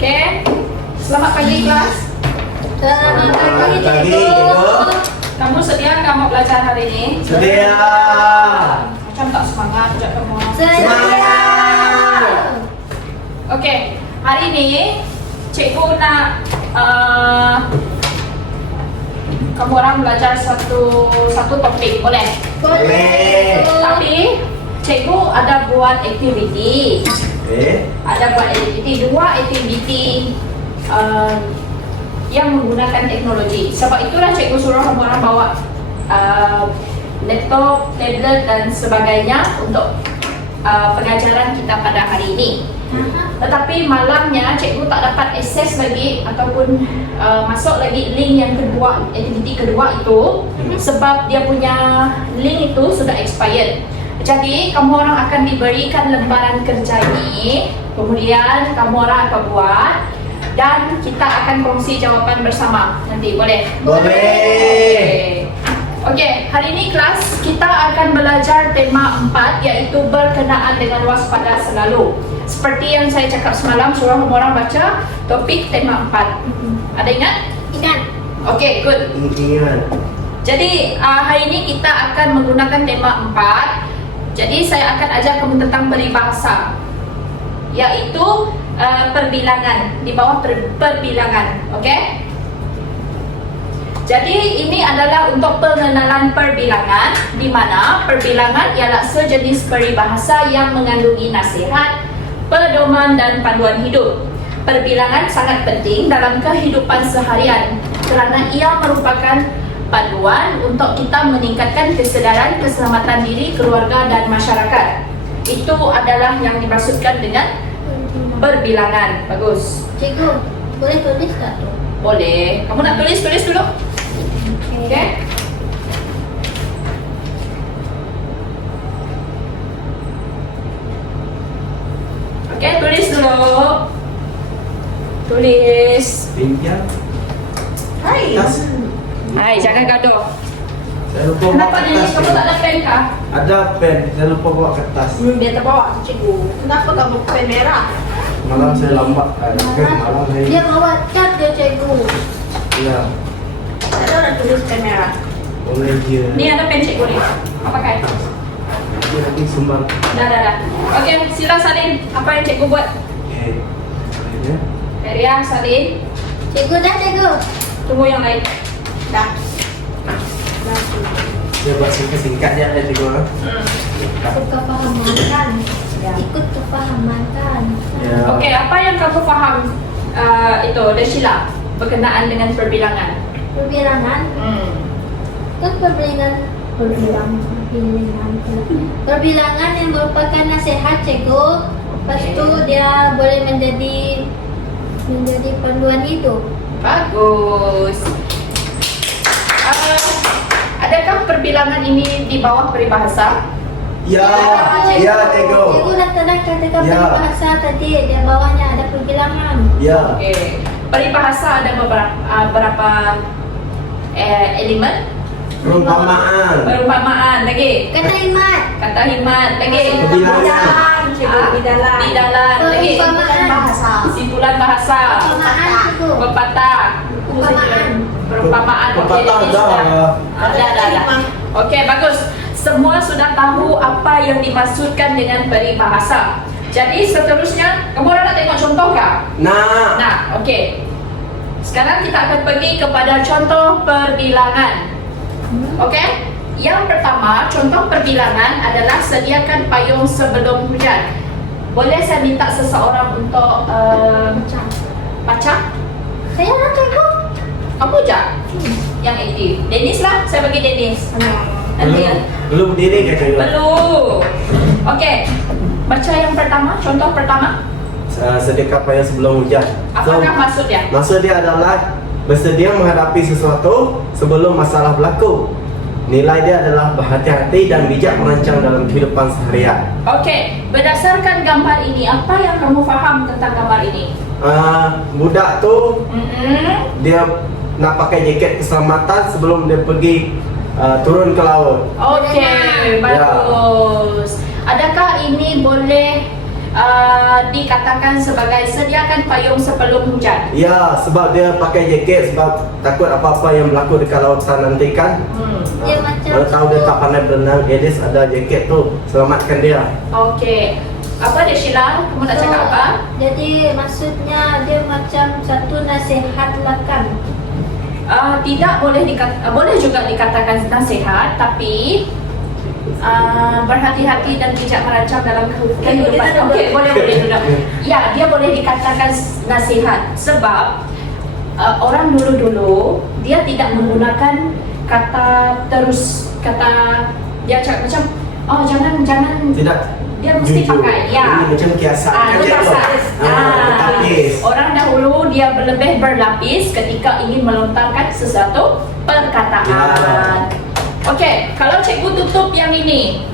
Oke. Selamat pagi kelas. Selamat pagi, pagi, Cikgu. Cikgu. Kamu sedia nggak mau belajar hari ini? Sedia. Macam tak semangat sejak kamu. Semangat. Oke. Hari ini cikgu nak kamu orang belajar satu topik, boleh? Boleh. Tapi cikgu ada buat aktiviti. Ada buat aktiviti, dua aktiviti yang menggunakan teknologi. Sebab itulah cikgu suruh kamu orang bawa laptop, tablet dan sebagainya untuk pengajaran kita pada hari ini. Tetapi malamnya cikgu tak dapat akses lagi ataupun masuk lagi link yang kedua, aktiviti kedua itu, sebab dia punya link itu sudah expired. Jadi kamu orang akan diberikan lembaran kerja ini, kemudian kamu orang akan buat dan kita akan kongsi jawapan bersama. Nanti boleh? Boleh. Okey, hari ini kelas kita akan belajar tema 4, iaitu berkenaan dengan waspada selalu. Seperti yang saya cakap semalam, suruh kamu orang baca topik tema 4. Ada ingat? Ingat. Okey, good. Ingat. Jadi hari ini kita akan menggunakan tema 4. Jadi saya akan ajar kamu tentang peribahasa, iaitu perbilangan, di bawah perbilangan. Okey? Jadi ini adalah untuk pengenalan perbilangan, di mana perbilangan ialah sejenis peribahasa yang mengandungi nasihat, pedoman dan panduan hidup. Perbilangan sangat penting dalam kehidupan seharian kerana ia merupakan panduan untuk kita meningkatkan kesedaran keselamatan diri, keluarga dan masyarakat. Itu adalah yang dimaksudkan dengan perbilangan. Bagus. Cikgu, boleh tulis tak tu? Boleh. Kamu nak tulis dulu. Okey. Okey, tulis dulu. Tulis. Pinjam. Hai. Tas. Hai, jangan gaduh. Saya lupa bawa Kenapa ni kertas. kamu tak ada pen kah? Ada pen. Saya lupa bawa kertas. Dia terbawa cikgu. Kenapa kamu pen merah? Malam saya lambat. Ada pen malam saya. Dia bawa cat dia, Cikgu. Ya. Ada orang tulis pen merah. Boleh je. Ni ada pen cikgu ni. Apa pakai? Nanti sumbang. Dah. Okey, sila salin apa yang cikgu buat. Okey. Ya. Feria, salin. Cikgu dah, Cikgu. Tunggu yang lain. Dah. Saya buat singkat je ada cikgu. Ikut kefahaman kan? Ikut kefahaman kan? Ya. Okey, apa yang kamu faham itu Deshila berkenaan dengan perbilangan? Perbilangan. Itu perbilangan yang merupakan nasihat, Cikgu. Lepas tu dia boleh menjadi panduan hidup. Bagus. Adakah perbilangan ini di bawah peribahasa? Ya. Ya, cikgu. Cikgu dah katakan Ya. peribahasa tadi, di bawahnya ada perbilangan. Ya. Okey. Peribahasa ada berapa elemen? Perumpamaan. Perumpamaan lagi. Kata imat. Kata hikmat lagi. Perbilangan. Bidalan lagi. Simpulan bahasa. Perumpamaan, Cikgu. Pepatah. Perumpamaan. Okey, Pepatah ini dah. sudah. Dah. Okey, bagus. Semua sudah tahu apa yang dimaksudkan dengan peribahasa. Jadi seterusnya, kamu orang nak tengok contoh kah? Nah, okey. Sekarang kita akan pergi kepada contoh perbilangan. Okey? Yang pertama, contoh perbilangan adalah sediakan payung sebelum hujan. Boleh saya minta seseorang untuk baca? Saya nak, Cikgu. Kamu je? Yang aktif. Dennis lah, saya bagi Dennis. Nanti ya. Belum berdiri ke cikgu? Belum. Okey. Baca yang pertama, contoh pertama. Sediakan payung sebelum hujan. Apakah maksudnya? Maksud dia adalah bersedia menghadapi sesuatu sebelum masalah berlaku. Nilai dia adalah berhati-hati dan bijak merancang dalam kehidupan seharian. Okey, berdasarkan gambar ini, apa yang kamu faham tentang gambar ini? Budak tu dia nak pakai jaket keselamatan sebelum dia pergi turun ke laut. Okey, bagus. Adakah ini boleh dikatakan sebagai sediakan payung sebelum hujan? Ya, sebab dia pakai jaket sebab takut apa-apa yang berlaku dekat lautan nanti kan. Dia macam Mana tahu dia tak pandai berenang, Edis ada jaket tu, selamatkan dia. Okey. Apa dia Sheila? Kamu nak cakap apa? Jadi maksudnya dia macam satu nasihat lah kan. Tidak boleh boleh juga dikatakan nasihat, tapi berhati-hati dan bijak merancang dalam kehidupan. Okey, boleh duduk. Ya, dia boleh dikatakan nasihat sebab orang dulu-dulu dia tidak menggunakan kata dia cakap macam jangan Tidak. dia mesti jujur. pakai Ini macam kiasan kan itu dia tu. pasal. Berlapis. Orang dahulu dia lebih berlapis ketika ingin melontarkan sesuatu perkataan. Okey, kalau cikgu tutup yang ini,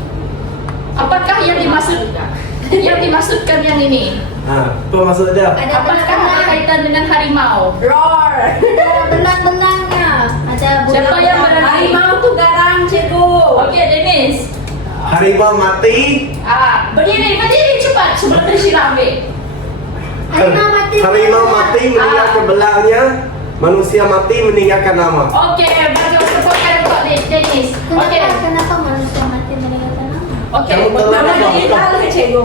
apakah yang dimaksudkan yang ini? Apa maksud dia? Ada Apakah ada belang-belang. kaitan dengan harimau? Roar. Ada belang-belangnya. Ada Siapa belang. yang berani? Harimau tu garang, cikgu. Okey, Dennis. Harimau mati. Berdiri cepat sebelum Sheila ambil. Harimau mati. Harimau mati meninggalkan belangnya. Manusia mati meninggalkan nama. Okey, bagus tepukan untuk Dennis. Okey. Kenapa manusia mati meninggalkan nama? Okey. Kamu tahu Nama nama dia apa? ke cikgu?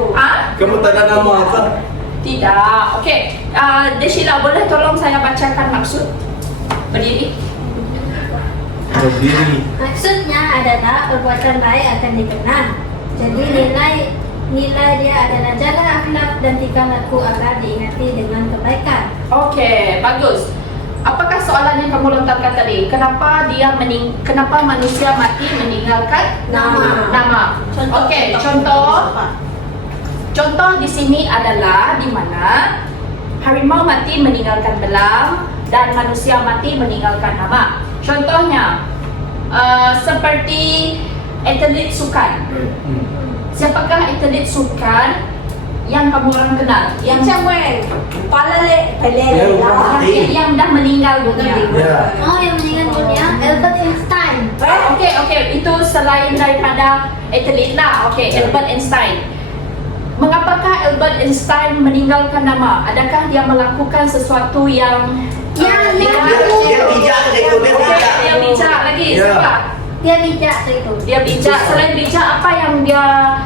Kamu tak ada nama apa? Tidak. Okey. Sheila, boleh tolong saya bacakan maksud? Berdiri. Berdiri. Maksudnya adalah perbuatan baik akan dikenang. Jadi nilai dia adalah jalan akhlak dan tingkah laku akan diingati dengan kebaikan. Okey, bagus. Apakah soalan yang kamu lontarkan tadi? Kenapa manusia mati meninggalkan nama? Okey, contoh di sini adalah di mana harimau mati meninggalkan belang dan manusia mati meninggalkan nama. Contohnya seperti atlet sukan. Siapakah atlet sukan yang kamu orang kenal? Yang yang dah meninggal dunia. Ya. Oh, yang meninggal dunia, Albert Einstein. Okey, itu selain daripada atlet lah. Okey, Albert Einstein. Mengapakah Albert Einstein meninggalkan nama? Adakah dia melakukan sesuatu yang Yang Dia bijak, cikgu, dia bijak. Dia bijak lagi. Ya. Siapa? dia bijak itu. Dia bijak. Selain bijak, apa yang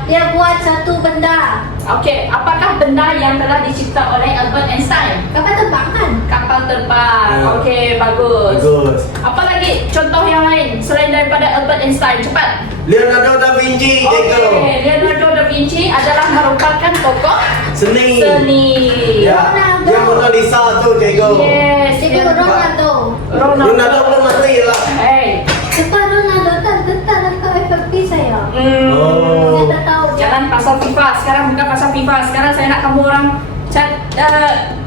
Dia buat satu benda. Okey, apakah benda yang telah dicipta oleh Albert Einstein? Kapal terbang kan? Kapal terbang. Ya. Okey, bagus. Bagus. Apa lagi contoh yang lain selain daripada Albert Einstein? Cepat. Leonardo da Vinci, cikgu. Okey, Leonardo da Vinci adalah merupakan tokoh Seni. seni. Ya. Dia Mona Lisa tu, cikgu. Yes, Cikgu Ronaldo. Ronaldo belum mati lah. Hey. Cepat Ronaldo terletak dekat FFP saya. Oh. Saya tak tahu. Jangan pasal FIFA. Sekarang bukan pasal FIFA. Sekarang saya nak kamu orang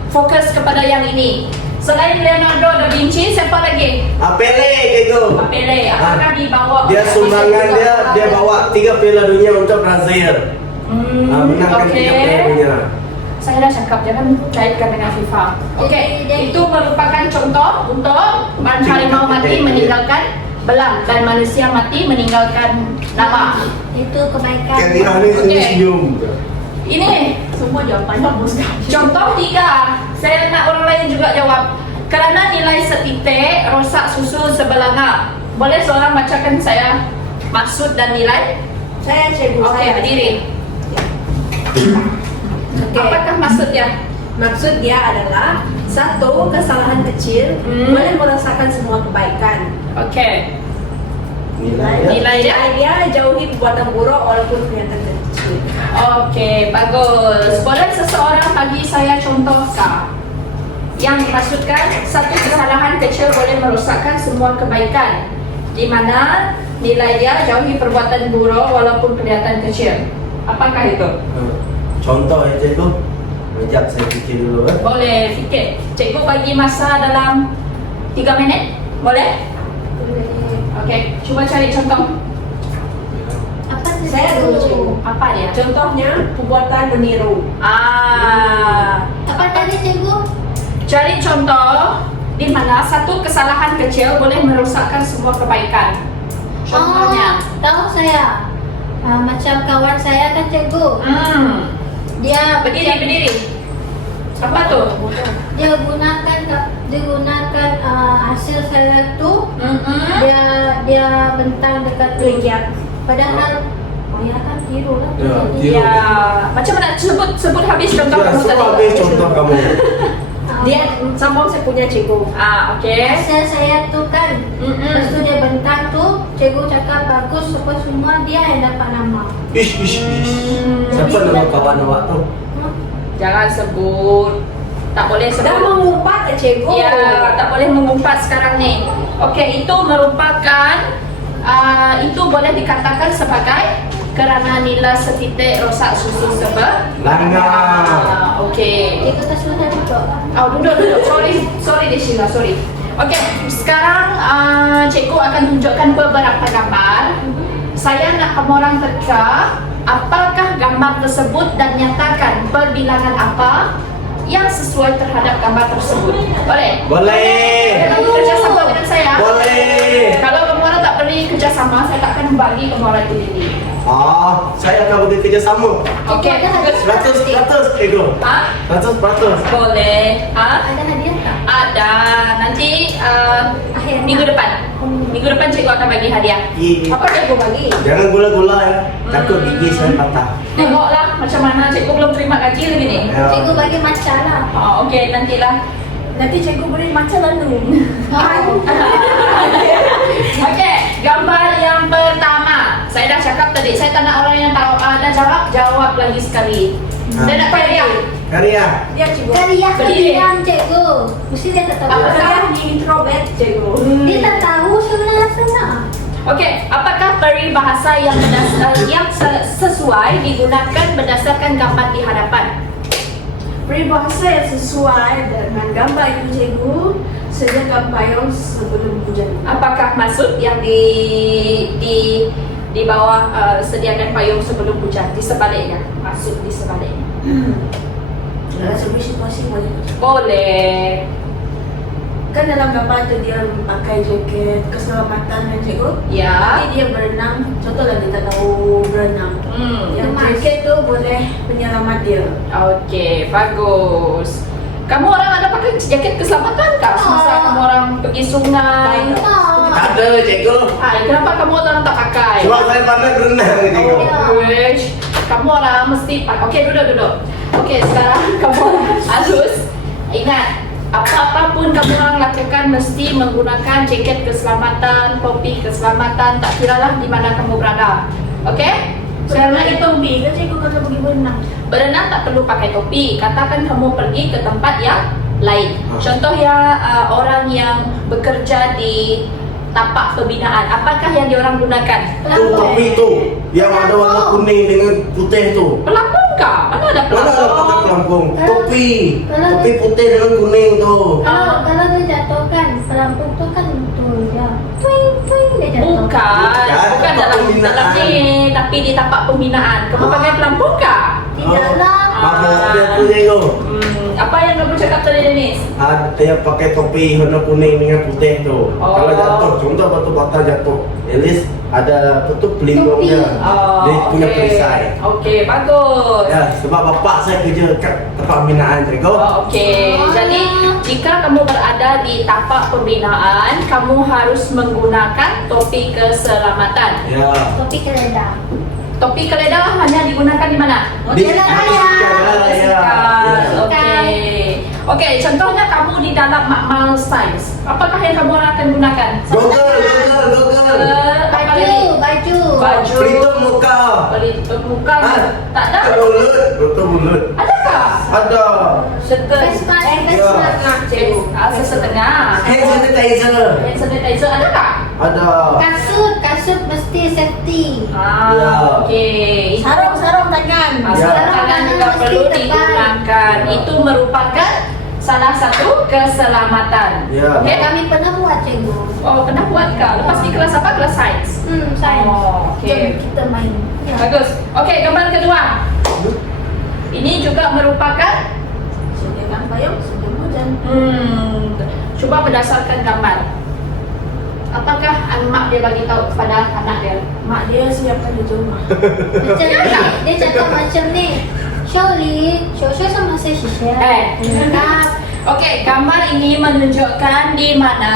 fokus kepada yang ini. Selain Leonardo da Vinci, siapa lagi? Pele, cikgu. Pele. Apakah dibawa? Dia sumbangan dia bawa 3 Piala Dunia untuk Brazil. Menangkan 3 Piala Dunia. Saya dah cakap jangan kaitkan dengan FIFA. Okey, itu merupakan contoh untuk harimau mati meninggalkan belang dan manusia mati meninggalkan nama. Itu kebaikan. Kira ni senyum. Ini Semua jawapannya bagus kan? contoh 3. Saya nak orang lain juga jawab. Kerana nilai setitik rosak susu sebelanga. Boleh seorang bacakan saya maksud dan nilai? Saya cikgu. Okey, saya. berdiri. Okey. Apakah maksudnya? Maksud dia adalah satu kesalahan kecil boleh merasakan semua kebaikan. Okey. Nilai. Nilai dia? Dia jauhi perbuatan buruk walaupun kelihatan kecil. Okey, bagus. Boleh seseorang bagi saya contoh sah yang dimaksudkan satu kesalahan kecil boleh merosakkan semua kebaikan, di mana nilai dia jauhi perbuatan buruk walaupun kelihatan kecil. Apakah itu? Contoh ya, cikgu. Sekejap saya fikir dulu. Boleh fikir. Cikgu bagi masa dalam 3 minit. Boleh? Okey, cuba cari contoh. Apa sih? Saya dulu, cikgu. Apa dia? Contohnya perbuatan meniru. Apa tadi cikgu? Cari contoh di mana satu kesalahan kecil boleh merosakkan semua kebaikan. Contohnya. Tahu saya. Macam kawan saya kan cikgu. Dia Berdiri. Apa tuh? Dia gunakan hasil saya tu. Mm-mm. Dia bentang dekat Lihat. padahal ya kan tiru lah. Ya, tiru. Ya, macam mana sebut habis contoh Ya, kamu semua tadi. habis contoh kamu. Dia sambung saya punya cikgu. Okey. Hasil saya tu kan. Mm-mm. Lepas tu dia bentang tu, cikgu cakap bagus apa semua, dia yang dapat nama. Ish. Siapa nama kawan awak tu? Jangan sebut. Tak boleh sebut. Dah mengumpat ya cikgu. Ya, tak boleh mengumpat sekarang ni. Okey, itu merupakan itu boleh dikatakan sebagai kerana nila setitik rosak susu Langa. Okey. Cikgu tak sudah juga. Oh, duduk. Sorry Deshila, sorry. Okey, sekarang cikgu akan tunjukkan beberapa gambar. Saya nak kamu orang teka apakah gambar tersebut dan nyatakan perbilangan apa yang sesuai terhadap gambar tersebut. Boleh? Boleh. Kamu kerjasama dengan saya? Boleh. Kalau kamu orang tak beri kerjasama, saya tak akan bagi kamu orang itu diri. Saya akan bagi kerjasama. Okey, bagus. 100% ego. 100%. Boleh. Ada hadiah tak? Ada. Nanti Akhir minggu depan. Minggu depan cikgu akan bagi hadiah. Apa cikgu bagi? Jangan gula-gula ya. Takut gigi saya patah. Tengoklah macam mana cikgu belum terima gaji lagi ni. Ya. Cikgu bagi macam lah. Okey, nantilah. Nanti cikgu beri macam lalu. Okey, gambar yang pertama. Saya dah cakap tadi, saya tak nak orang yang tahu dah jawab lagi sekali. Saya nak karya. Karya. Dia cikgu. Karya Berdiri. kalian cikgu. Mesti dia tak tahu. Apa? Dia introvert cikgu. Dia tak tahu sebenarnya. Okey, apakah peribahasa yang sesuai digunakan berdasarkan gambar di hadapan? Peribahasa yang sesuai dengan gambar itu cikgu, sediakan payung sebelum hujan. Apakah maksud yang di bawah sediakan payung sebelum hujan, di sebaliknya? Maksud di sebaliknya. Dalam sebuah situasi boleh. Boleh. Kan dalam gambar itu dia pakai jaket keselamatan kan cikgu. Ya. Nanti dia berenang, contohlah dia tak tahu berenang. Yang jaket tu boleh penyelamat dia. Okey, bagus. Kamu orang ada pakai jaket keselamatan kah semasa kamu orang pergi sungai? Tak ada cikgu. Kenapa kamu orang tak pakai? Sebab saya pandai berenang cikgu. Wish. Kamu orang mesti pakai. Okey, duduk. Okey, sekarang kamu orang harus ingat apa-apapun kamu orang lakukan mesti menggunakan jaket keselamatan, topi keselamatan, tak kiralah di mana kamu berada. Okey? Kerana itu topi kan cikgu kalau pergi berenang. berenang tak perlu pakai topi. Katakan kamu pergi ke tempat yang lain. Contoh ya orang yang bekerja di tapak pembinaan, apakah yang diorang gunakan? Tu topi tu yang ada warna kuning dengan putih tu. Pelampung kah? Mana ada Mana ada pakai pelampung? pelampung? Topi. Topi putih dengan kuning tu. Kalau dia jatuhkan pelampung tu kan tu dia twing dia jatuh. Bukan dalam ni, tapi di tapak pembinaan. Kamu pakai pelampung kah? Tidaklah. Mabuk dia tu cikgu. Apa yang kamu cakap tadi, Dennis? Dia pakai topi warna kuning dengan putih tu. Kalau jatuh, contoh batu bata jatuh, at least ada apa tu pelindung dia. Dia punya perisai. Okey, bagus. Ya, sebab bapak saya kerja kat tempat pembinaan cikgu. Okey, jadi jika kamu berada di tapak pembinaan, kamu harus menggunakan topi keselamatan. Ya. Topi keledar. Topi keledar hanya digunakan di mana? Di jalan raya. jalan raya. Okey. Okey, contohnya kamu di dalam makmal sains. Apakah yang kamu akan gunakan? Google. Apa lagi? Baju. Baju. Pelitup muka. Pelitup muka. Tak ada. Pelitup mulut. Adakah? Ada. Face mask. Sesetengah. Hand sanitizer. Hand sanitizer adakah? Ada. Kasut mesti safety. Ya. Okey. Sarung tangan. Sarung tangan juga Mesti perlu tebal. digunakan. Itu merupakan salah satu keselamatan. Ya. Okey, Kami pernah buat cikgu. Oh, pernah buat kah? Lepas di kelas apa? Kelas sains. Sains. Oh, okey. Jom kita main. Ya. Bagus. Okey, gambar kedua. Ini juga merupakan Sediakan payung sebelum hujan. cuba berdasarkan gambar. Apakah mak dia bagi tahu kepada anak dia? Mak dia siapkan di rumah. Macam ni, dia cakap macam ni. Shirley, Shosho sama saya Shisha. Lengkap. Oke, gambar ini menunjukkan di mana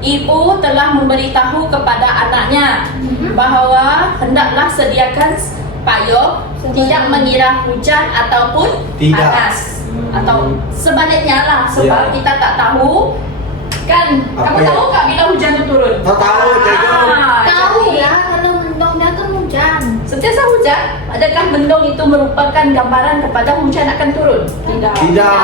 ibu telah memberitahu kepada anaknya bahwa hendaklah sediakan payung, tidak mengira hujan ataupun Tidak. panas. Atau sebaliknya lah, sebab Ya. kita tak tahu kan. Apa Kamu ya? tahu tak bila hujan itu turun? Tak tahu, cikgu. Tahu jadi, lah kalau mendung dia kan hujan. sentiasa hujan, adakah mendung itu merupakan gambaran kepada hujan akan turun? Tidak. Tidak.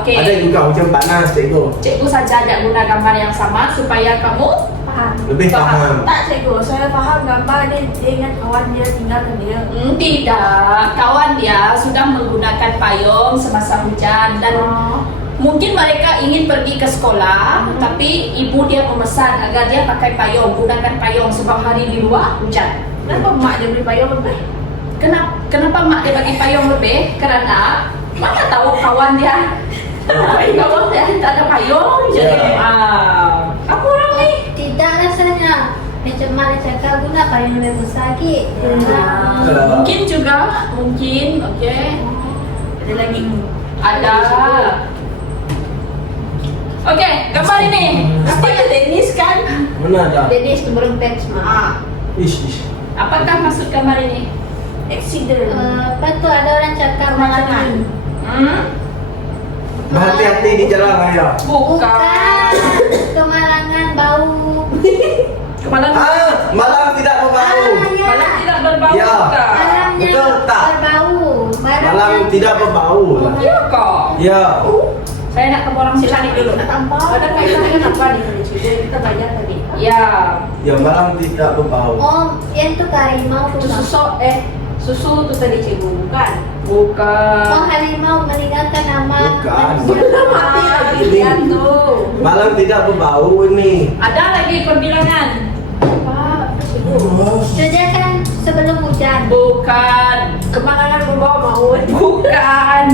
Okey. Ada juga hujan panas, cikgu. Cikgu saja ada guna gambar yang sama supaya kamu Paham. Lebih Faham. faham. Tak cikgu, saya faham gambar dia ingat kawan dia tinggalkan dia. Tidak, kawan dia sudah menggunakan payung semasa hujan dan mungkin mereka ingin pergi ke sekolah, tapi ibu dia memesan agar dia pakai payung, gunakan payung sebab hari di luar hujan. Kenapa mak dia beli payung lebih? Kenapa mak dia bagi payung lebih? Kerana mana tahu kawan dia kawan dia tak ada payung, jadi apa orang ni? Tidak rasanya. Macam mana cakap guna payung lebih besar lagi. Mungkin juga, mungkin, okey. Ada lagi. Ada. Okey, gambar ini. Nampak Dennis kan? Mana ada? Dennis berempet semua. Ish. Apakah maksud gambar ini? Accident. Apa tu ada orang cakap malam ni? Berhati-hati di jalan raya. Bukan. Kemalangan bau. Kemalangan. Malam tidak berbau. ya. Malam tidak berbau. Ya. Bukan. Malamnya Betul tak? berbau. Malam tidak berbau. Ya kok. Ya. Saya nak ke orang sila ni dulu. Nak tambah. Ada kaitan dengan apa ni? Kita belajar tadi. Ya. Ya, malam tidak berbau. Oh, yang tu harimau tu. Susu tu tadi cikgu bukan? Oh, Bukan. harimau meninggalkan nama. Bukan. Belum mati lagi dia tu. Malam tidak berbau ini. Ada lagi perbilangan. Sediakan sebelum hujan. Bukan. Kemalangan membawa maut. Bukan.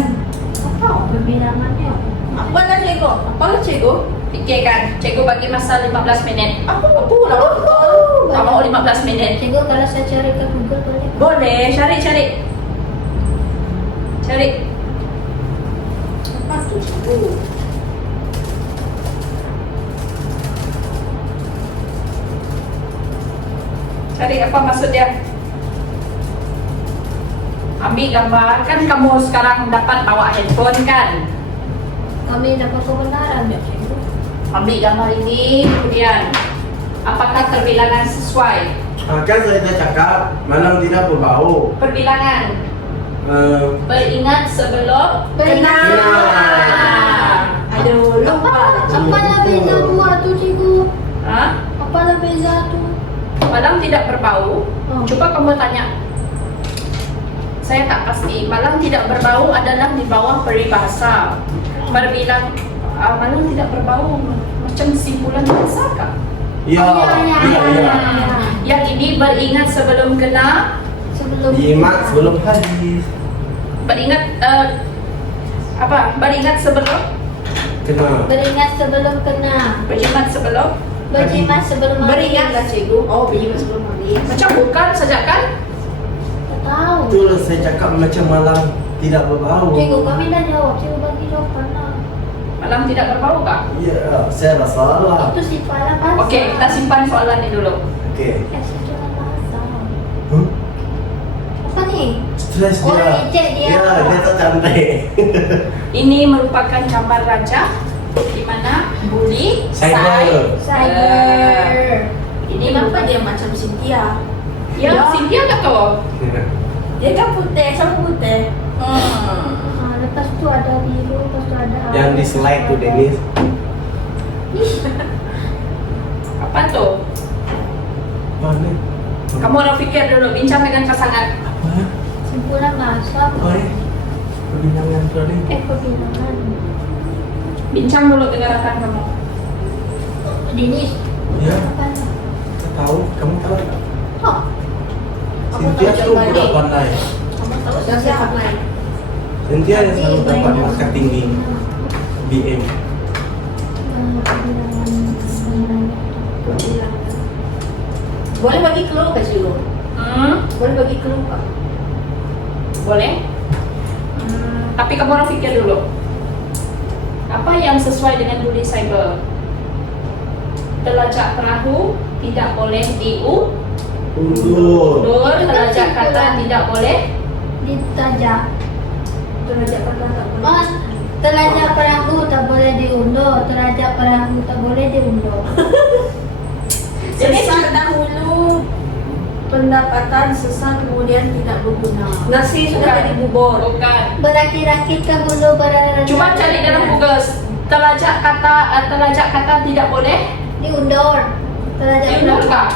Apa perbilangannya? Apa lah cikgu? Apa lah cikgu? Fikirkan. Cikgu bagi masa 15 minit. Apa lah? Tak mau 15 minit. Cikgu kalau saya cari ke Google boleh? Boleh, cari. Apa tu cikgu? Cari apa maksud dia? Ambil gambar. Kan kamu sekarang dapat bawa handphone kan? Kami dapat kebenaran ya cikgu. Ambil gambar ini, kemudian apakah perbilangan sesuai? Kan saya dah cakap malam tidak berbau. Perbilangan. Beringat sebelum Benar. Aduh, lupa. Apalah beza dua tu cikgu? Ha? Apalah beza tu? Malam tidak berbau. Oh. Coba kamu tanya. Saya tak pasti. Malam tidak berbau adalah di bawah peribahasa. Berbilang malam tidak berbau macam simpulan bahasa kah? Ya. Ya. Yang ini beringat sebelum kena, Sebelum Jimat sebelum hadis. beringat apa? Beringat sebelum, Kena. Beringat sebelum kena. berjimat sebelum. Berjimat sebelum mandi. Beringatlah cikgu. Oh, beringat sebelum mandi. Macam bukan saja kan? Tak tahu. Betul saya cakap macam malam tidak berbau. Cikgu kami dah jawab. Cikgu bagi jawapan lah. Malam tidak berbau kah? Ya, saya dah salah. Itu sifat bahasa. Okey, kita simpan soalan ini dulu. Okey. Sifat bahasa. Hmm? Apa ni? Stres dia. Orang ejek dia. Ya, dia tak cantik. Ini merupakan gambar raja di mana buli Cyber. Cyber. Ini Kenapa merupakan dia macam Cynthia? Ya, Cynthia tak tahu. Dia kan putih, sama putih. Lepas tu ada biru, lepas tu ada Yang di slide tu Dennis. Apa tu? Mana? Kamu orang fikir dulu, bincang dengan pasangan. Apa? Simpulan bahasa. Apa ni? Perbilangan tu ni. Perbilangan. Bincang dulu dengan rekan kamu. Dennis. Ya, Apa ni? saya tahu. Kamu tahu tak? Oh. Cynthia tu budak pandai. Kamu tahu siapa lain? Cynthia yang selalu dapat markah tinggi BM. Boleh bagi clue ke cikgu? Boleh bagi clue ke? Boleh? Tapi kamu orang pikir dulu. Apa yang sesuai dengan Budi Cyber? Telajak perahu tidak boleh Undur. diundur, telajak kata tidak boleh. Ditajak. Telajak kata tak boleh. Oh, telajak perahu tak boleh diundur, telajak perahu tak boleh diundur. Sesat dahulu pendapatan, sesat kemudian tidak berguna. Nasi sudah jadi bubur. Bukan. Berakit-rakit ke hulu berada. Coba cari dalam Google. Telajak kata tidak boleh Diundur. Telajak diundur perahu. kah?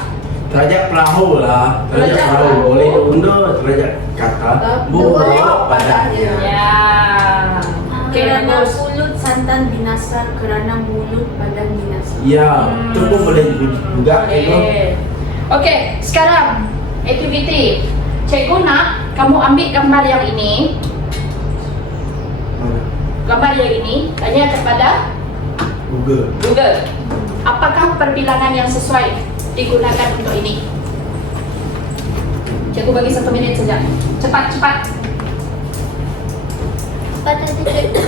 Terajak perahu lah. Terajak Terajak perahu perahu. boleh diundur. Terajak kata boleh. bawa padanya. Ya. Oke, Kerana bagus. mulut santan binasa, kerana mulut badan binasa. Ya, itu pun boleh juga. Cikgu. Boleh. Oke, sekarang aktiviti. Cikgu nak kamu ambil gambar yang ini. Mana? Gambar yang ini tanya kepada Google. Google. Apakah perbilangan yang sesuai digunakan untuk ini? Cikgu bagi 1 minit saja. Cepat, cepat. Cepat nanti cikgu.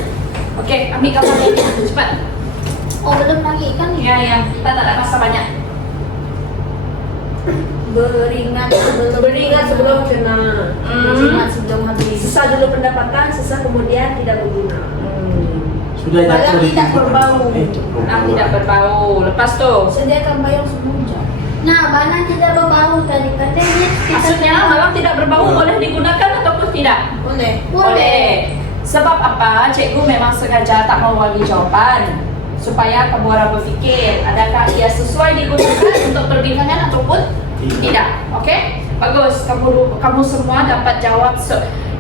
Oke, ambil gambar yang ini. Cepat. Oh, belum lagi kan? Ya, ya. Kita tak ada masa banyak. Beringat sebelum kena. Hmm. Sebelum habis. Sesat dulu pendapatan, sesat kemudian tidak berguna. Sudah Malam jatuh di tidak Google. berbau. Nah, tidak berbau. Lepas tu, Sediakan bayang sebelum jam. Nah, mana tidak berbau tadi katanya kita maksudnya malam tidak berbau boleh digunakan ataupun tidak? Boleh. Boleh. Sebab apa? Cikgu memang sengaja tak mau bagi jawapan supaya kamu orang berfikir adakah ia sesuai digunakan untuk perbilangan ataupun tidak. Okey? Bagus. Kamu semua dapat jawab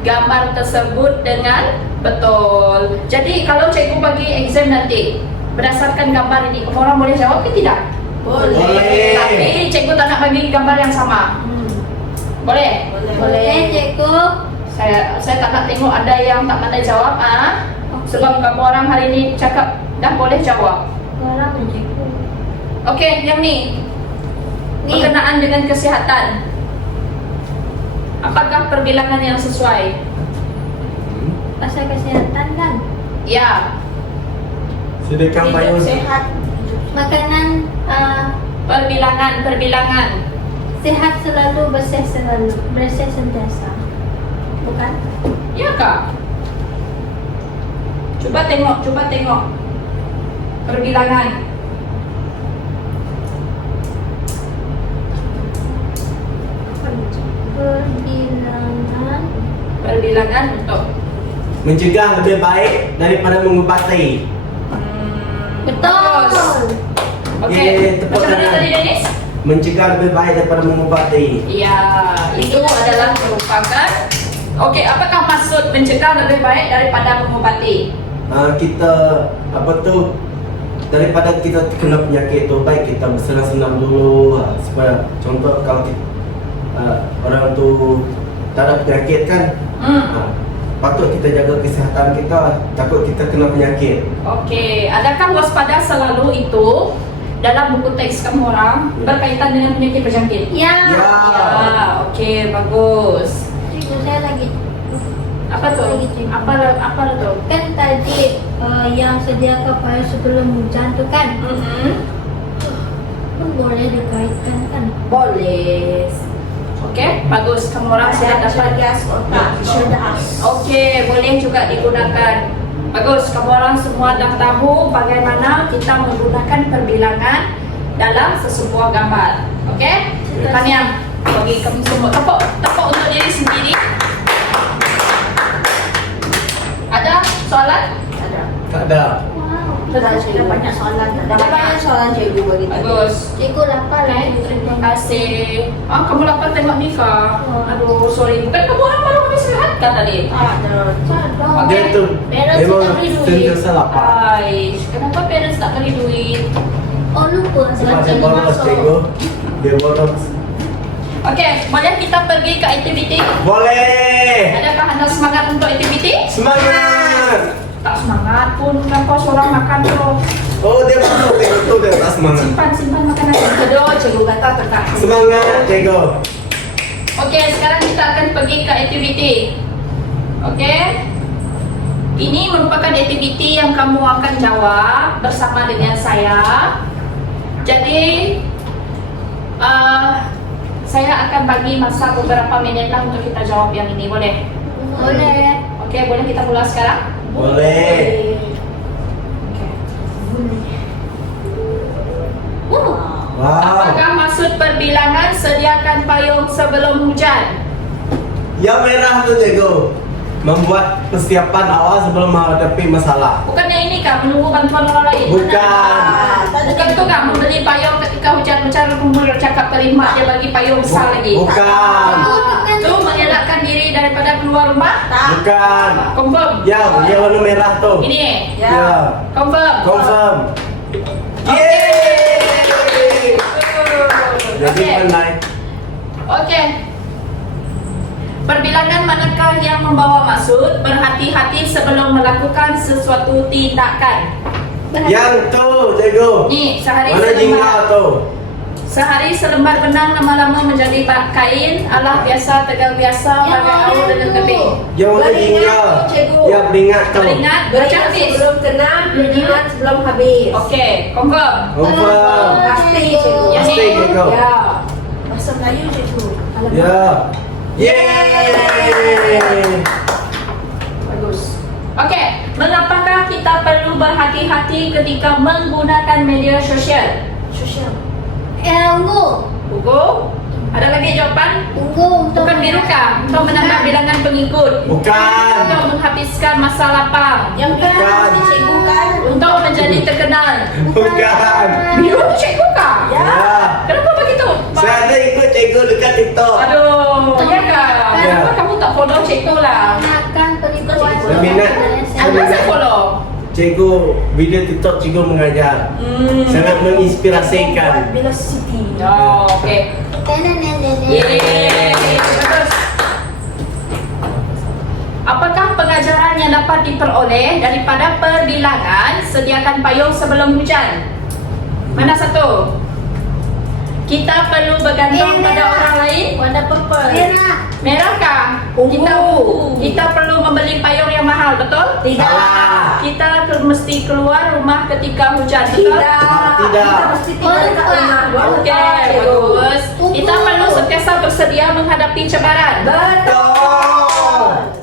gambar tersebut dengan betul. Jadi kalau cikgu bagi exam nanti berdasarkan gambar ini, kamu orang boleh jawab ke tidak? Boleh. Tapi cikgu tak nak bagi gambar yang sama. Boleh? boleh cikgu. Saya tak nak tengok ada yang tak pandai jawab sebab kamu orang hari ini cakap dah boleh jawab. Sekarang cikgu. Okey, yang ni. Ni. Berkenaan dengan kesihatan. Apakah perbilangan yang sesuai? Pasal kesehatan kan. Ya, Sediakan payung. Hidup sehat. Makanan perbilangan. sehat selalu, bersih selalu, bersih sentiasa. Bukan? Ya kak? Coba tengok. Perbilangan. Perbilangan untuk Mencegah lebih baik daripada mengobati. bagus. Betul. Okey, Tepuk macam mana tangan. tadi Dennis? Mencegah lebih baik daripada mengobati. Ya, itu adalah merupakan. Okey, apakah maksud mencegah lebih baik daripada mengobati? Kita daripada kita kena penyakit tu baik kita bersenam-senam dulu supaya contoh kalau orang tu tak ada penyakit kan, patut kita jaga kesihatan kita, takut kita kena penyakit. Okey, adakah waspada selalu itu dalam buku teks kamu orang berkaitan dengan penyakit berjangkit? Ya. Ya, okey, bagus. Cikgu saya lagi. Apa tu? Lagi, cikgu. Apa tu? Kan tadi yang sediakan payung sebelum hujan tu kan pun boleh dikaitkan kan. Boleh. Okey, bagus. Kamu orang sudah dapat. cerdas otak, cerdas. Okey, boleh juga digunakan. Bagus, kamu orang semua dah tahu bagaimana kita menggunakan perbilangan dalam sesebuah gambar. Okey? Tanya bagi kamu semua. Tepuk untuk diri sendiri. Ada soalan? Ada. Tak ada. Wow. Ada banyak soalan. Ada banyak soalan cikgu bagi tadi. Bagus. Cikgu lapar lah. Okay, terima kasih. Kamu lapar tengok Nika. Aduh, sorry. Bukan kamu orang baru habis rehat kan tadi? Ada. Sadar. Okey. Dia tu Parents memang tak beri duit. sentiasa lapar. Aish, kenapa parents tak beri duit? Oh lupa. Sebab dia Sebab bolos cikgu. Dia bolos. Okey, boleh kita pergi ke aktiviti? Boleh. Adakah anda semangat untuk aktiviti? Semangat. Tak semangat pun, kan kau seorang makan tu. Oh dia bolos tu dia tak semangat. Simpan makanan. Kedua, cikgu kata tetap. Semangat cikgu. Okey, sekarang kita akan pergi ke aktiviti. Okey? Ini merupakan aktiviti yang kamu akan jawab bersama dengan saya. Jadi saya akan bagi masa beberapa minit lah untuk kita jawab yang ini, boleh? Boleh. Oke, boleh kita mulai sekarang? Boleh. Wow. Apakah maksud perbilangan sediakan payung sebelum hujan? Yang merah tu cikgu. Membuat persiapan awal sebelum menghadapi masalah. Bukannya ini kah menunggu bantuan orang lain? Bukan. Bukan itu kah membeli payung ketika hujan-hujan kumpul cakap terima dia bagi payung besar lagi? Bukan. Itu mengelakkan diri daripada keluar rumah? Bukan. Confirm? Ya, yang warna merah tu. Ini? Ya. Confirm? Confirm. Yeay. Jadi Okey. pandai. Okey. Perbilangan manakah yang membawa maksud berhati-hati sebelum melakukan sesuatu tindakan? Yang tu cikgu. Ni, sehari Mana jingga tu? Sehari selembar benang lama-lama menjadi kain. Alah biasa tegal biasa bagai aur dengan tebing. Yang warna Beringat jingga. tu, cikgu. Ya, beringat tu. Teringat? Baca Beringat habis. sebelum tenang, beringat sebelum habis. Okey, confirm. Confirm. Pasti cikgu. Yang Pasti ni. cikgu. Ya. Bahasa Melayu cikgu. Ya. Yeay. Bagus. Okey, mengapakah kita perlu berhati-hati ketika menggunakan media sosial? Sosial. Ungu. Hugo, ada lagi jawapan? Ungu untuk Bukan biru kah? Untuk menambah bilangan pengikut. Bukan. Untuk menghabiskan masa lapang. Yang Bukan. biru cikgu kan? Untuk menjadi terkenal. Bukan. Biru tu cikgu kah? Ya. Kenapa begitu? Saya ada ikut cikgu dekat TikTok. Aduh, ya kah? Ya. Kenapa kamu tak follow cikgu lah? Gunakan penipuan. Saya minat. Anda saya follow. Cikgu, video TikTok cikgu mengajar. Sangat menginspirasikan. Velocity. Oh, okey. Yeay, bagus. Apakah pengajaran yang dapat diperoleh daripada perbilangan sediakan payung sebelum hujan? Mana satu? Kita perlu bergantung Merah. pada orang lain. Warna purple. Merah. Merah kah? Ungu. Kita perlu membeli payung yang mahal, betul? Salah. Kita mesti keluar rumah ketika hujan, betul? Tidak. Tidak. Kita mesti tinggal dekat rumah. Okey, bagus. Kita perlu sentiasa bersedia menghadapi cabaran. Betul.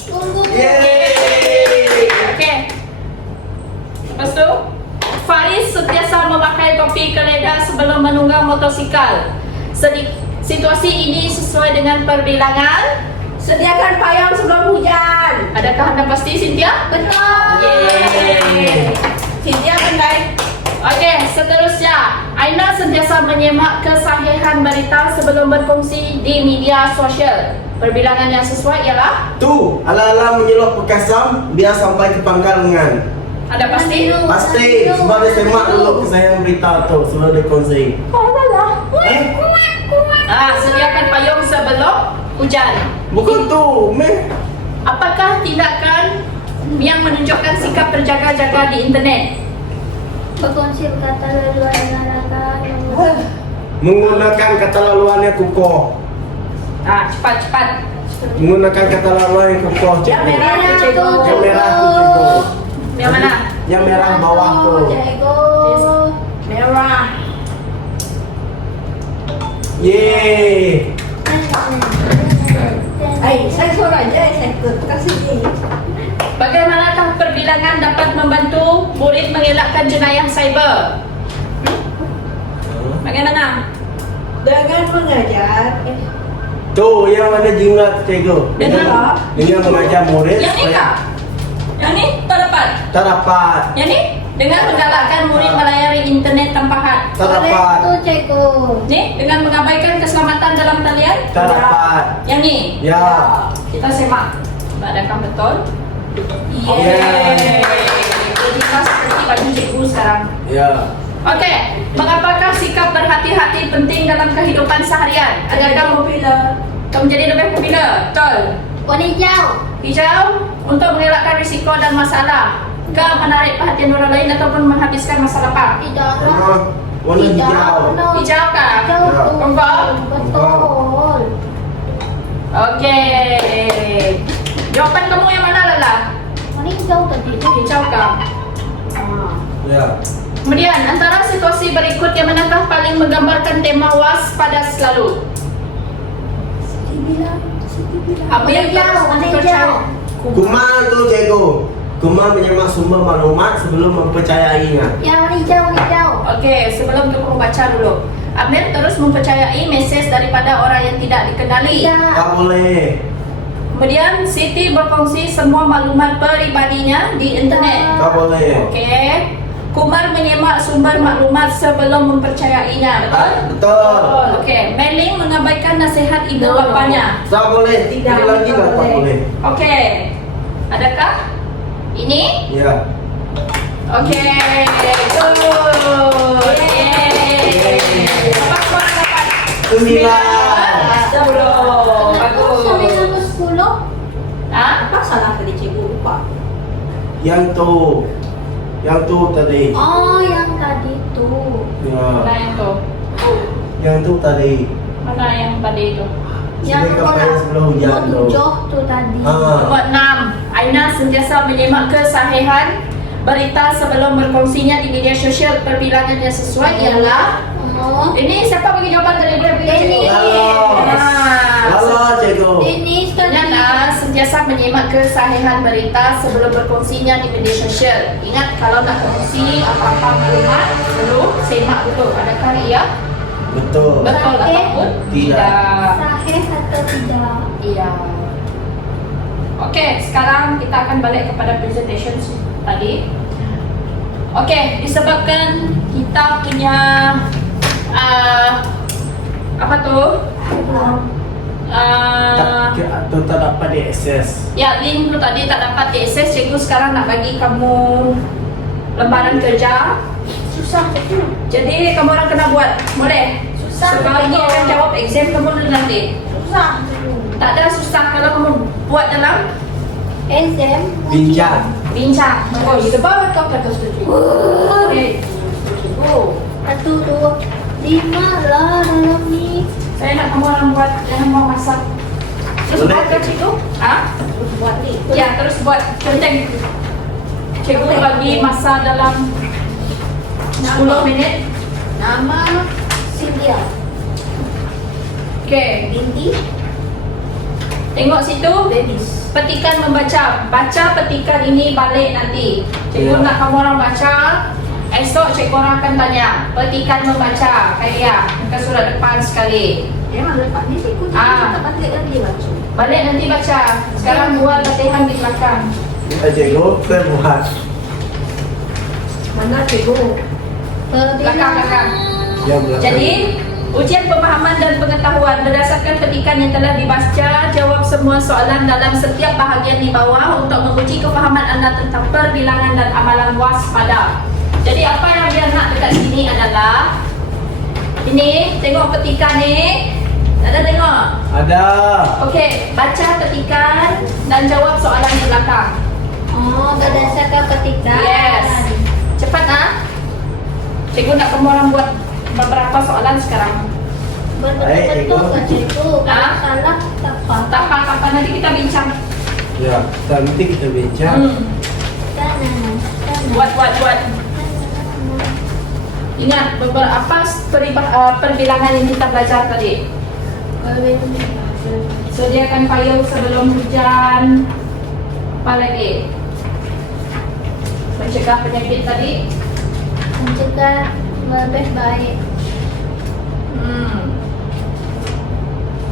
Ungu. Yeay. Okey. Lepas tu, Faris sentiasa memakai topi keleda sebelum menunggang motosikal. Situasi ini sesuai dengan perbilangan. Sediakan payung sebelum hujan. Adakah anda pasti, Cynthia? Betul. Yeay. Cynthia pandai. Okey, seterusnya, Aina sentiasa menyemak kesahihan berita sebelum berkongsi di media sosial. Perbilangan yang sesuai ialah Tu, ala-ala menyelok pekasam biar sampai ke Pangkalengan. anda pasti? Pasti, sebab dia semak dulu kesahihan berita tu sebelum dia kongsi. Sediakan payung sebelum hujan. Bukan tu, meh. Apakah tindakan yang menunjukkan sikap berjaga-jaga di internet? Berkongsi kata laluan dengan rakan. Menggunakan kata laluan yang kukuh. Cepat-cepat. Menggunakan kata laluan yang kukuh. Yang cikgu. merah tu cikgu. Yang merah tu cikgu. Yang mana? Yang merah bawah tu. Cikgu. Merah. Yeay. Saya seorang je. Saya tukar sini. Bagaimanakah perbilangan dapat membantu murid mengelakkan jenayah cyber? Bagaimana? Dengan mengajar. Tu yang ada jingga tu cikgu. Dengan- Dengan mengajar murid Yang ni kah? Yang ni tak dapat? tak dapat. Yang ni? Dengan menggalakkan murid melayari internet tanpa had. Tak dapat. Tu cikgu. Ni? Dengan mengabaikan keselamatan dalam talian? Tak dapat. Yang ni? Ya. Kita semak. Adakah betul? Yeay. Jadi kita seperti baju cikgu sekarang. Ya. Okey, mengapakah sikap berhati-hati penting dalam kehidupan seharian? Adakah popular. menjadi lebih popular? Betul. Warna hijau. Hijau untuk mengelakkan risiko dan masalah. Ke menarik perhatian orang lain ataupun menghabiskan masa lapang? Tidak. Warna hijau. Hijau kah? Hijau tu. Confirm? Betul. Okey. Jawapan kamu yang mana, Lala? Warna hijau. hijau tadi. Hijau kah? Ya. Kemudian antara situasi berikut yang manakah paling menggambarkan tema waspada selalu? Apa yang Hijau, warna hijau. Kumar tu cikgu. Kumar menyemak sumber maklumat sebelum mempercayainya. Yang warna hijau, warna hijau. Okey, sebelum tu kamu baca dulu. Amir terus mempercayai mesej daripada orang yang tidak dikenali. Tidak. Tak boleh. Kemudian Siti berkongsi semua maklumat peribadinya di internet. Tak boleh. Okey. Kumar menyemak sumber maklumat sebelum mempercayainya, betul? Betul. Okey. Meling mengabaikan nasihat ibu No. bapanya. Tak boleh. Tidak Sekali lagi dah tak boleh. boleh. Okey. Adakah? Ini? Ya. Okey. Good. Yeay. Berapa skor anda dapat? 9. Astagfirullah. Kenapa sampai Bagus. nombor 10? Ah? Apa salah tadi cikgu lupa? Yang tu tadi. Oh, yang tadi tu. Mana Ya. yang tu? Yang tu tadi. Mana yang tadi itu? Yang Sedangkan pada sebelum hujan tu. nomor 7 tu tadi. Nomor 6. Aina sentiasa menyemak kesahihan berita sebelum berkongsinya di media sosial. Perbilangan yang sesuai ialah Oh. ini siapa bagi jawaban tadi? Boleh bagi Dennis. Lala cikgu. Dennis tadi. Nana sentiasa menyimak kesahihan berita sebelum berkongsinya di media sosial. Ingat kalau nak kongsi apa-apa maklumat perlu semak betul. Adakah ia Betul. betul Sahih? ataupun Tidak. Sahih atau tidak? Iya. Okey, sekarang kita akan balik kepada presentation tadi. Okey, disebabkan kita punya apa tu? Tu tak dapat diakses. Ya, link tu tadi tak dapat diakses. Cikgu sekarang nak bagi kamu lembaran kerja. Susah betul. Jadi kamu orang kena buat. Boleh? Susah. Sebab ini akan jawab exam kamu dulu nanti. Susah. Tak ada susah kalau kamu buat dalam Exam. Bincang. bincang. Oh, itu bawa kau kata setuju. Okey. Oh, 1, 2, 5 lah dalam ni. Saya nak kamu orang buat, jangan mau masak. Terus Boleh. buat ke cikgu? Ah? terus buat ni. Ya, terus buat centeng. Cikgu bagi masa dalam 10 minit. Nama Cynthia. Okey. Binti Tengok situ. Dennis. Petikan membaca. Baca petikan ini balik nanti. Cikgu Ya. nak kamu orang baca. Esok cikgu orang akan tanya. Petikan membaca. Kayak dia. Ke surat depan sekali. Memang lepas ni cikgu Ah. tak balik lagi baca. Balik nanti baca. Sekarang buat latihan di belakang. Cikgu, saya buat. Mana cikgu? Belakang. Ya, belakang. Jadi, ujian pemahaman dan pengetahuan berdasarkan petikan yang telah dibaca, jawab semua soalan dalam setiap bahagian di bawah untuk menguji kefahaman anda tentang perbilangan dan amalan waspada. Jadi apa yang dia nak dekat sini adalah ini, tengok petikan ni. Ada tengok? Ada. Okey, baca petikan dan jawab soalan di belakang. Oh, berdasarkan petikan. Yes. Cepat ah. Cikgu nak kamu orang buat beberapa soalan sekarang. Betul-betul ke cikgu? Kalau Ah? salah, tak apa. Tak apa-apa, nanti kita bincang. Ya, nanti kita bincang. Buat. Ingat beberapa perbilangan yang kita belajar tadi. Sediakan payung sebelum hujan. Apa lagi? Mencegah penyakit tadi. Mencegah lebih baik.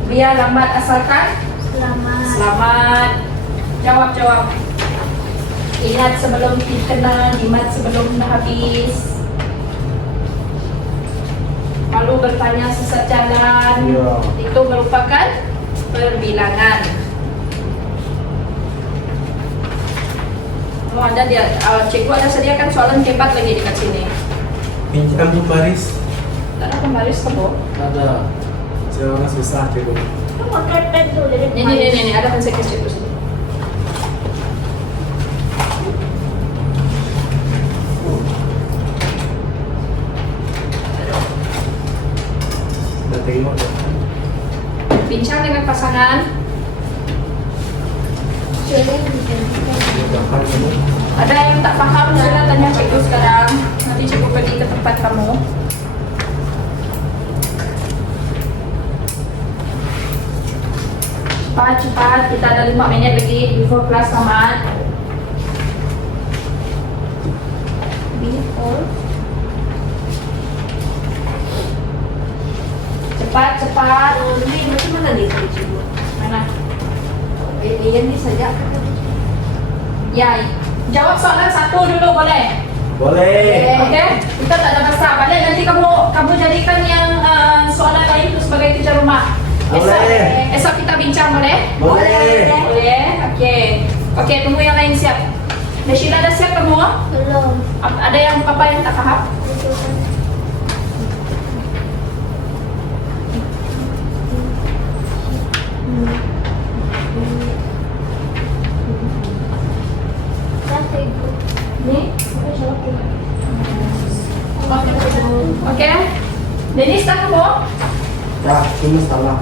Biar lambat asalkan Selamat. selamat. Jawab. Ingat sebelum dikena, jimat sebelum habis. Malu bertanya sesat jalan. Ya. Itu merupakan perbilangan. Oh, ada dia. Cikgu ada sediakan soalan hebat lagi dekat sini. Bincang pembaris. Tak ada pembaris kebo. Ada. Saya orang susah cikgu. Tu pakai pen tu jadi Ini ada konsekuensi cikgu sini. Dah tengok dah. Bincang dengan pasangan. sering dijadikan. Jawapan kamu. Ada yang tak paham, sila tanya cikgu sekarang. Nanti cikgu pergi ke tempat kamu. Cepat, kita ada 5 minit lagi before kelas tamat. Before. Cepat. Ini macam mana nih cikgu? Mana? Ini saja. Ya, jawab soalan satu dulu boleh? Boleh. Oke, kita tak ada masalah. Balik nanti kamu jadikan yang soalan lain itu sebagai kerja rumah. Boleh. Esok kita bincang boleh? Boleh. Boleh. Oke, tunggu yang lain siap. Sheila dah siap kamu? Belum. Ada yang papa yang tak faham? Ni? Oke. Dennis dah kamu? Ya, ini salah.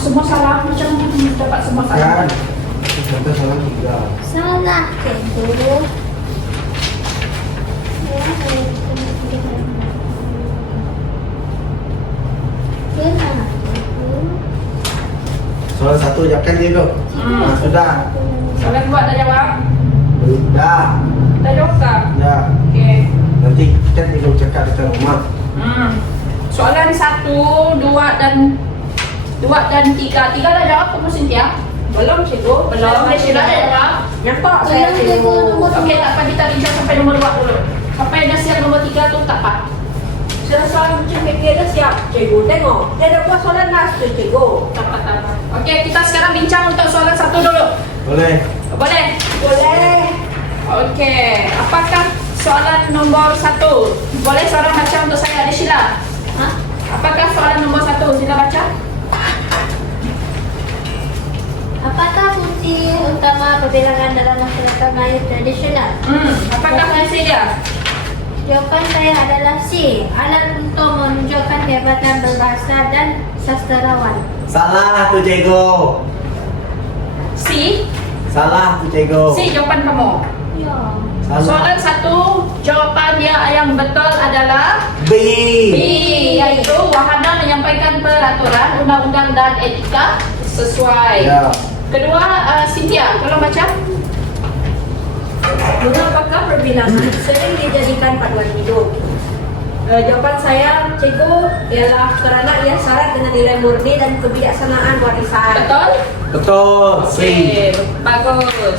Semua salah. Macam mana kamu dapat semua salah? Kan? Kita salah 3. Salah cikgu. Benar cikgu. Soal 1 ajakan dia tu. Hmm. Sudah. Soalan 2 dah jawab? Dah. Dah jawab tak? Ya. Okey. Nanti kita tinggal cakap dekat rumah. Soalan 1, 2 dan 3. 3 dah jawab kamu Cynthia? Belum cikgu. Belum. Sheila dah jawab? Nyampak saya Belum, cikgu. cikgu. Nombor Okey, tak apa kita bincang sampai nombor 2 dulu. Sampai dah siap nombor 3 tu tak apa. Saya rasa macam dia dah siap cikgu. Tengok, dia dah buat soalan nas tu cikgu. Tak apa. Okey, kita sekarang bincang untuk soalan 1 dulu. Boleh. Boleh? Boleh. Okey, apakah soalan nombor 1? Boleh seorang baca untuk saya, ada Sheila? Hah? Apakah soalan nombor 1? Sila baca. Apakah fungsi utama perbilangan dalam masyarakat Melayu tradisional? Apakah fungsi dia? Jawapan saya adalah C. Alat untuk menunjukkan kehebatan berbahasa dan sastrawan. Salah tu cikgu. C. Salah tu cikgu. C jawapan kamu. Ya. Salah. Soalan 1, jawapan dia yang betul adalah B. B, iaitu wahana menyampaikan peraturan, undang-undang dan etika sesuai. Ya. Kedua, Cynthia, tolong baca. Mengapakah perbilangan sering dijadikan paduan hidup? Jawapan saya, cikgu, ialah kerana ia syarat dengan nilai murni dan kebijaksanaan warisan. Betul? Betul. C. Okey, bagus.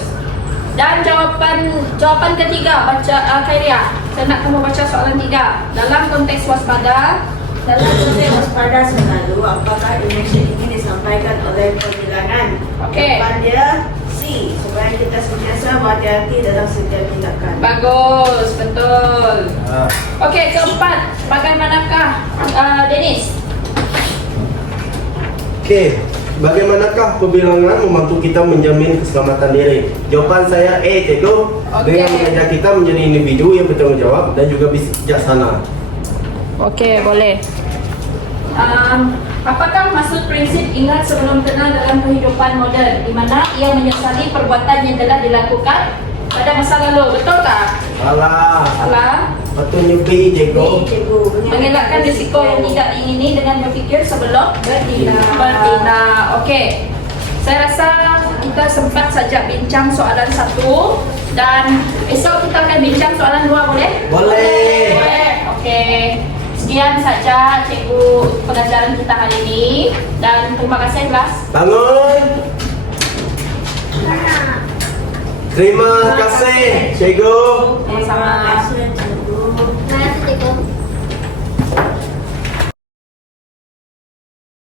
Dan jawapan ketiga, baca Khairia. Saya nak kamu baca soalan 3. Dalam konteks waspada, Dalam konteks waspada selalu, apakah emosi ini disampaikan oleh perbilangan? Okey. Jawapan dia C. Supaya kita sentiasa berhati-hati dalam setiap tindakan. bagus, betul. Ya. Okey, keempat, bagaimanakah Dennis? Okey. Bagaimanakah perbilangan membantu kita menjamin keselamatan diri? Jawapan saya A, cikgu. Okey. Dengan mengajar kita menjadi individu yang bertanggungjawab dan juga bijaksana. Okey, boleh. Apakah maksud prinsip ingat sebelum kenal dalam kehidupan moden, di mana ia menyesali perbuatan yang telah dilakukan pada masa lalu? Betul tak? Salah. Salah. Patutnya B, cikgu. Cikgu. Mengelakkan risiko yang tidak diingini dengan berfikir sebelum bertindak. Okey. Saya rasa kita sempat saja bincang soalan 1 dan esok kita akan bincang soalan 2, boleh? Boleh. Boleh. Okey. Sekian saja cikgu pengajaran kita hari ini dan terima kasih kelas. Bangun. Terima kasih, cikgu. Sama-sama.